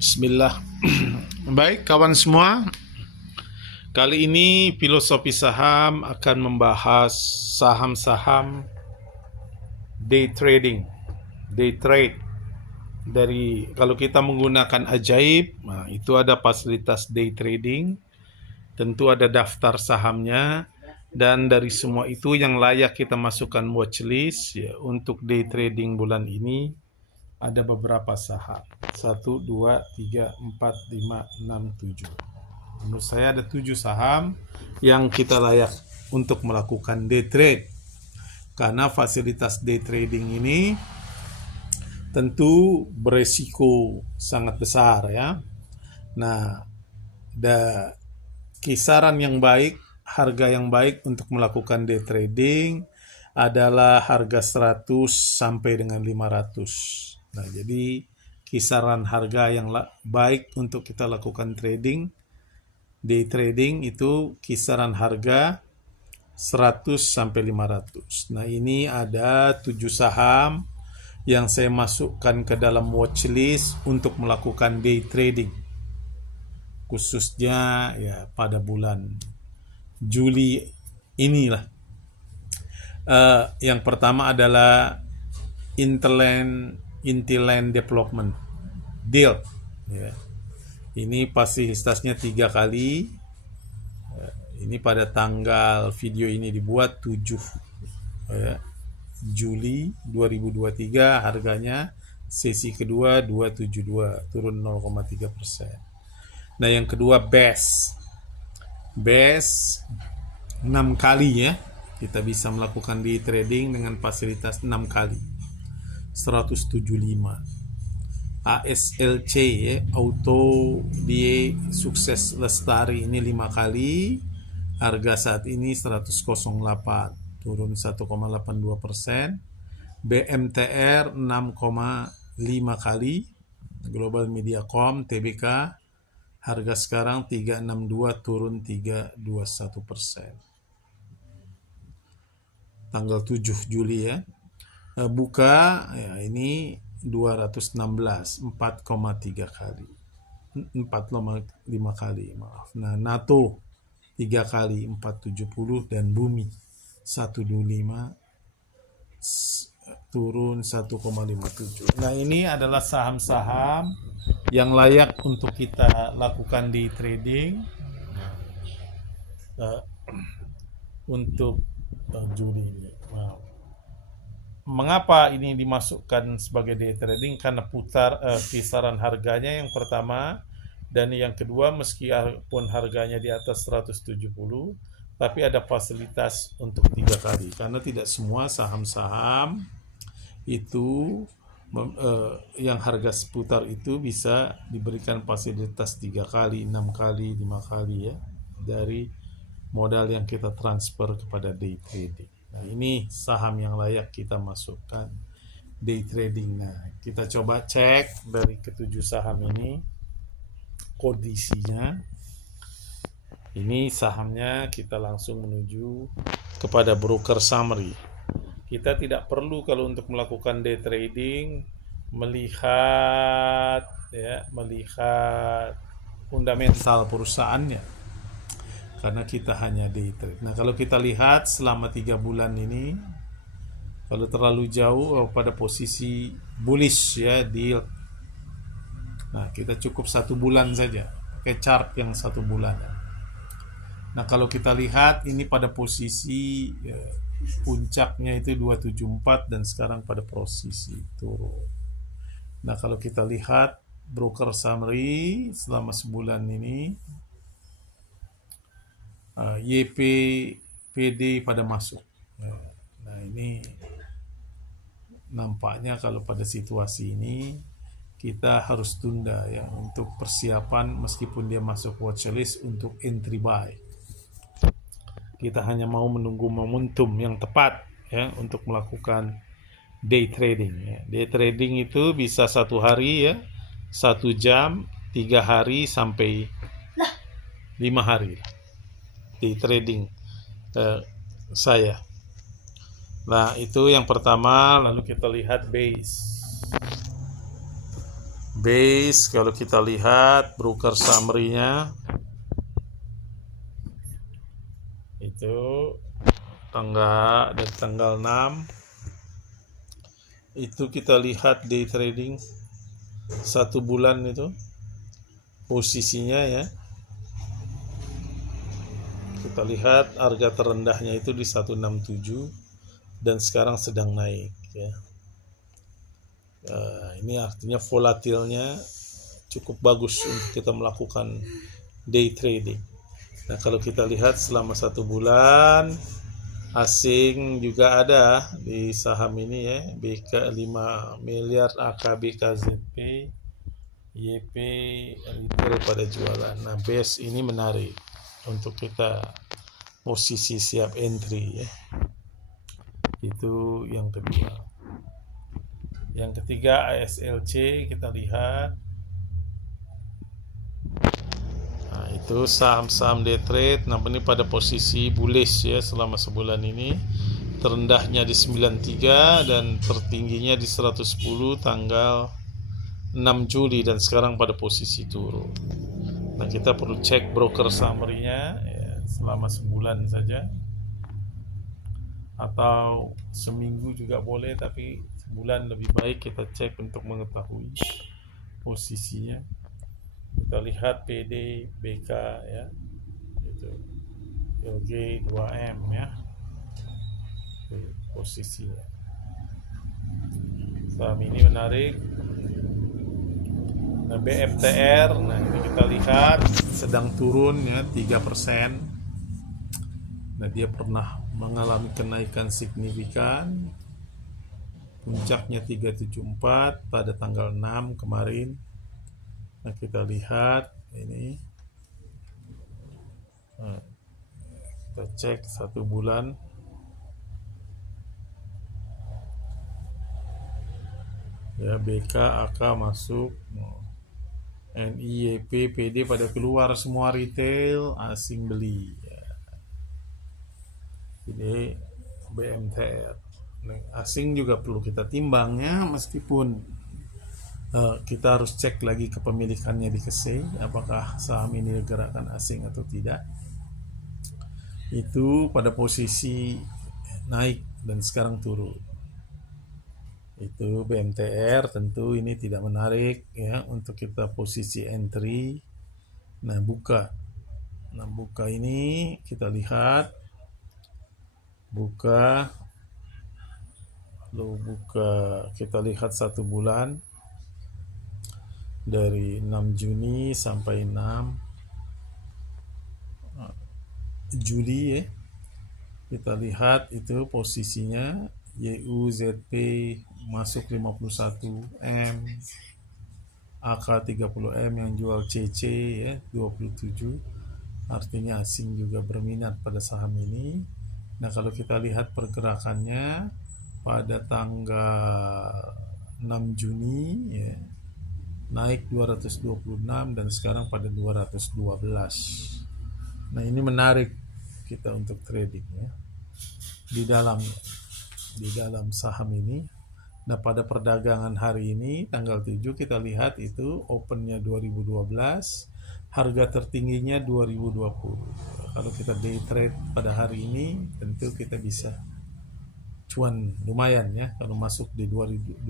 Bismillah. Baik kawan semua, kali ini filosofi saham akan membahas saham-saham day trading, day trade. Kalau kita menggunakan ajaib, itu ada fasilitas day trading, tentu ada daftar sahamnya, dan dari semua itu yang layak kita masukkan watchlist ya, untuk day trading bulan ini. Ada beberapa saham, 1, 2, 3, 4, 5, 6, 7. Menurut saya ada 7 saham yang kita layak untuk melakukan day trade. Karena fasilitas day trading ini tentu beresiko sangat besar ya. Nah, kisaran yang baik, harga yang baik untuk melakukan day trading adalah harga 100 sampai dengan 500. Nah, jadi kisaran harga yang baik untuk kita lakukan trading, day trading itu kisaran harga 100 sampai 500. Nah, ini ada 7 saham yang saya masukkan ke dalam watchlist untuk melakukan day trading. Khususnya ya pada bulan Juli inilah. Yang pertama adalah Intiland Development Deal ya. Ini fasilitasnya 3 kali. Ini pada tanggal video ini dibuat 7 Juli 2023, harganya sesi kedua 272, turun 0,3%. Nah, yang kedua BES 6 kali ya. Kita bisa melakukan di trading dengan fasilitas 6 kali 175. ASLC ya, Auto DA Sukses Lestari, ini 5 kali, harga saat ini 100,08, turun 1,82%. BMTR 6,5 kali, Global Mediacom Tbk, harga sekarang 362, turun 321%. Tanggal 7 Juli ya. Buka ya, ini 216, 4,3 kali, 4,5 kali, maaf. Nah, NATO 3 kali, 470, dan Bumi 125, turun 1,57. Nah, ini adalah saham-saham yang layak untuk kita lakukan di trading untuk Juli ini. Wow. Mengapa ini dimasukkan sebagai day trading? Karena kisaran harganya yang pertama, dan yang kedua, meskipun harganya di atas 170, tapi ada fasilitas untuk 3 kali. Karena tidak semua saham-saham itu yang harga seputar itu bisa diberikan fasilitas 3 kali, 6 kali, 5 kali ya, dari modal yang kita transfer kepada day trading. Nah, ini saham yang layak kita masukkan day trading. Nah, kita coba cek dari ketujuh saham ini kondisinya. Ini sahamnya, kita langsung menuju kepada broker summary. Kita tidak perlu kalau untuk melakukan day trading melihat fundamental perusahaannya, karena kita hanya day trade. Nah, kalau kita lihat selama 3 bulan ini, kalau terlalu jauh pada posisi bullish ya deal. Nah, kita cukup 1 bulan saja, pakai chart yang 1 bulan. Nah, kalau kita lihat ini pada posisi puncaknya itu 274, dan sekarang pada posisi turun. Nah, kalau kita lihat broker summary selama sebulan ini, YPPD pada masuk. Nah, ini nampaknya kalau pada situasi ini kita harus tunda ya untuk persiapan, meskipun dia masuk watchlist untuk entry buy. Kita hanya mau menunggu momentum yang tepat ya untuk melakukan day trading ya. Day trading itu bisa 1 hari ya, 1 jam, 3 hari sampai 5 hari day trading saya. Nah, itu yang pertama. Lalu kita lihat Base kalau kita lihat broker summary-nya itu dari tanggal 6 itu kita lihat day trading 1 bulan itu posisinya ya. Kita lihat harga terendahnya itu di 167 dan sekarang sedang naik ya. Ini artinya volatilnya cukup bagus untuk kita melakukan day trading. Nah, kalau kita lihat selama 1 bulan asing juga ada di saham ini ya, BK 5 miliar, AKB, KZP, YP retail pada jualan. Nah, base ini menarik untuk kita posisi siap entry ya. Itu yang kedua. Yang ketiga ASLC kita lihat. Nah, itu saham-saham day trade nampaknya pada posisi bullish ya selama sebulan ini. Terendahnya di 93 dan tertingginya di 110 tanggal 6 Juli dan sekarang pada posisi turun. Nah, kita perlu cek broker summary-nya ya, selama sebulan saja atau seminggu juga boleh, tapi sebulan lebih baik kita cek untuk mengetahui posisinya. Kita lihat PD, BK ya, itu LG 2M ya, itu posisinya. Saham ini menarik. Nah, BMTR, nah ini kita lihat sedang turun ya 3%. Nah, dia pernah mengalami kenaikan signifikan. Puncaknya 374 pada tanggal 6 kemarin. Nah, kita lihat ini. Nah, kita cek 1 bulan. Ya, BK, AK masuk. NI, YP, PD pada keluar semua, retail, asing beli. Ya. Jadi BMTR. Nah, asing juga perlu kita timbangnya, meskipun kita harus cek lagi kepemilikannya di KSE, apakah saham ini gerakan asing atau tidak. Itu pada posisi naik dan sekarang turun. Itu BMTR, tentu ini tidak menarik ya untuk kita posisi entry. Nah, buka ini kita lihat kita lihat 1 bulan dari 6 Juni sampai 6 Juli ya. Kita lihat itu posisinya YUZP masuk 51M, AK 30M yang jual CC ya 27, artinya asing juga berminat pada saham ini. Nah, kalau kita lihat pergerakannya pada tanggal 6 Juni ya, naik 226 dan sekarang pada 212. Nah, ini menarik kita untuk trading ya di dalam saham ini. Nah, pada perdagangan hari ini tanggal 7 kita lihat itu opennya 2012, harga tertingginya 2020. Kalau kita day trade pada hari ini tentu kita bisa cuan lumayan ya kalau masuk di 212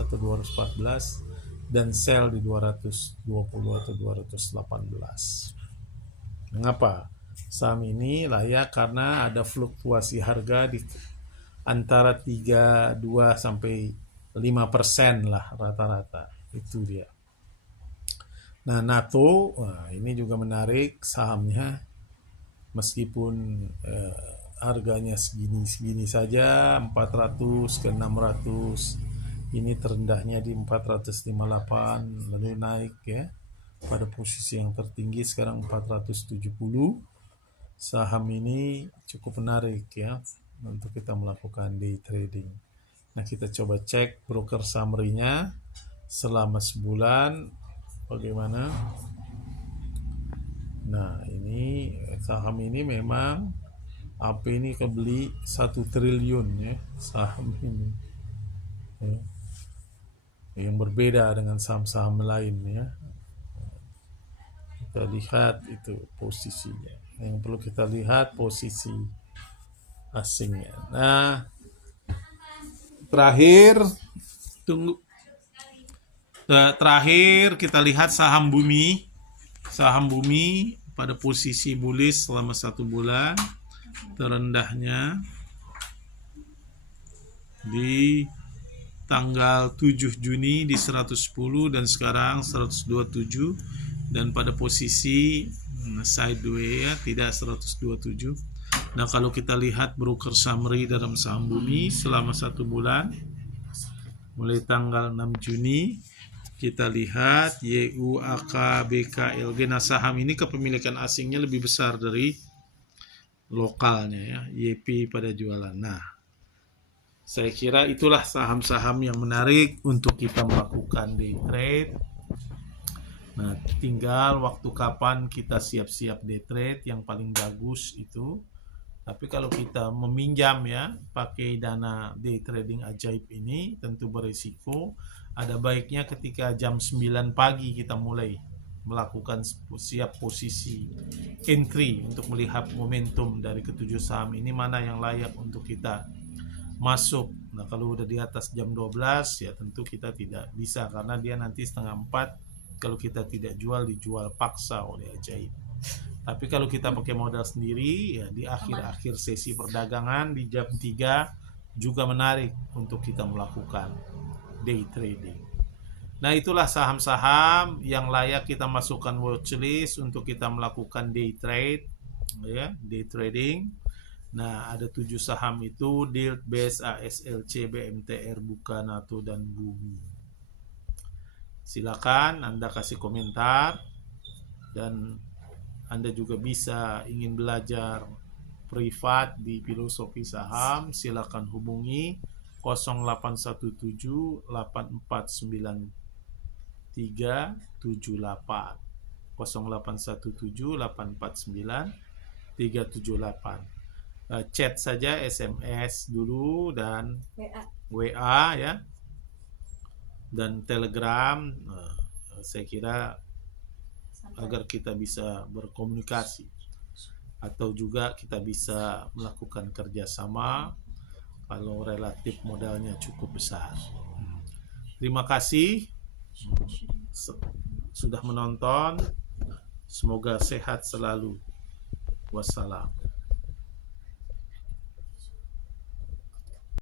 atau 214 dan sell di 220 atau 218. Mengapa? Saham ini layak karena ada fluktuasi harga di antara 32 sampai 5% lah rata-rata. Itu dia. Nah, NATO, ini juga menarik sahamnya. Meskipun harganya segini saja, 400 ke 600. Ini terendahnya di 458, lalu naik ya. Pada posisi yang tertinggi sekarang 470. Saham ini cukup menarik ya untuk kita melakukan day trading. Nah, kita coba cek broker summary-nya selama sebulan bagaimana. Nah, ini saham ini memang ini kebeli 1 triliun ya saham ini ya. yang berbeda dengan saham-saham lain ya. Kita lihat itu posisinya. Yang perlu kita lihat posisi asingnya. Nah, terakhir kita lihat saham bumi. Saham bumi pada posisi bullish selama 1 bulan. Terendahnya di tanggal 7 Juni di 110 dan sekarang 127, dan pada posisi sideways ya, tidak 127. Nah, kalau kita lihat broker summary dalam saham bumi selama 1 bulan mulai tanggal 6 Juni, kita lihat YU, AK, BK, LG. Nah, saham ini kepemilikan asingnya lebih besar dari lokalnya ya, YP pada jualan. Nah, saya kira itulah saham-saham yang menarik untuk kita melakukan day trade. Nah, tinggal waktu kapan kita siap-siap day trade yang paling bagus itu. Tapi kalau kita meminjam ya, pakai dana day trading ajaib ini tentu berisiko. Ada baiknya ketika jam 9 pagi kita mulai melakukan siap posisi entry untuk melihat momentum dari ketujuh saham ini mana yang layak untuk kita masuk. Nah, kalau udah di atas jam 12 ya tentu kita tidak bisa, karena dia nanti setengah 4 kalau kita tidak jual, dijual paksa oleh ajaib. Tapi kalau kita pakai modal sendiri ya di akhir-akhir sesi perdagangan di jam 3 juga menarik untuk kita melakukan day trading. Nah, itulah saham-saham yang layak kita masukkan watchlist untuk kita melakukan day trade ya, day trading. Nah, ada 7 saham itu: DILT, BES, ASLC, BMTR, Bukanato, dan Bumi. Silakan Anda kasih komentar, dan Anda juga bisa ingin belajar privat di filosofi saham, silakan hubungi 0817 8493 78 0817 849 378. Chat saja, SMS dulu, dan WA ya, dan Telegram. Saya kira agar kita bisa berkomunikasi, atau juga kita bisa melakukan kerjasama kalau relatif modalnya cukup besar. Terima kasih sudah menonton. Semoga sehat selalu. Wassalam.